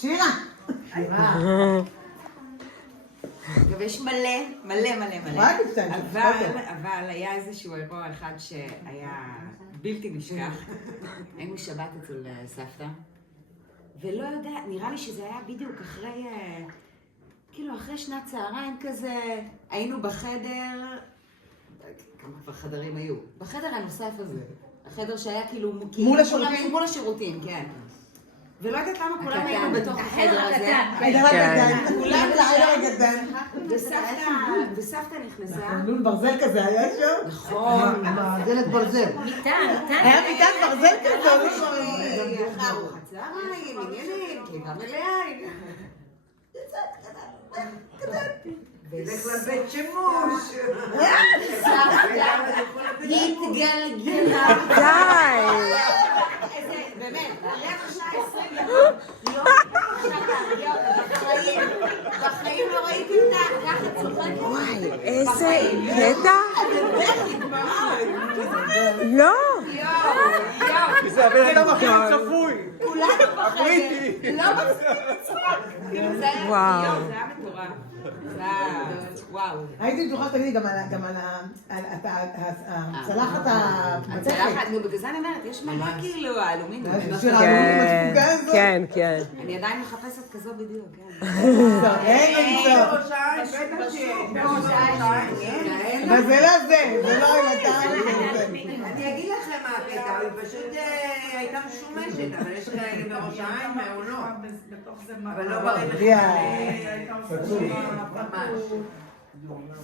שירה. יש מלא. אבל היה איזשהו אירוע אחד שהיה בלתי נשכח. היינו שבת אצל סבתא, ולא יודע, נראה לי שזה היה בדיוק אחרי, כאילו אחרי שנת צהריים כזה, היינו בחדר, כמה כבר חדרים היו? בחדר הנוסף הזה. החדר שהיה כאילו מול השירותים? מול השירותים, כן. ולא יודעת למה כולם היינו בתוך החדר הזה. כולם לחדר הגדן. וסבתא נכנסה. חלול ברזל כזה היה שם? נכון. דלת ברזל. היה מיטת ברזל כזה. אחרי ארוחת צהריים, עניינים, כיתה מלאה. תלך לבית שימוש. התגלגלה. די. באמת, רבע שעה 20 דקות. בחיים לא ראיתי אותה ככה צוחקת. וואי, איזה קטע. לא. זה הבן אדם הכי צפוי. כולנו בחדר. לא מפסיקים לצחוק. זה היה מטורף. וואו. הייתי בטוחה שתגידי גם על הצלחת הצלחת, בגלל זה אני אומרת, יש מלא כאילו האלומיניום. כן, כן. אני עדיין מחפשת כזו בדיוק, כן. אבל זה לא זה, זה לא אני אגיד לכם מה הקטע, היא פשוט הייתה משומשת, אבל יש כאלה בראש העין מעונות. אבל לא ברמת. ממש.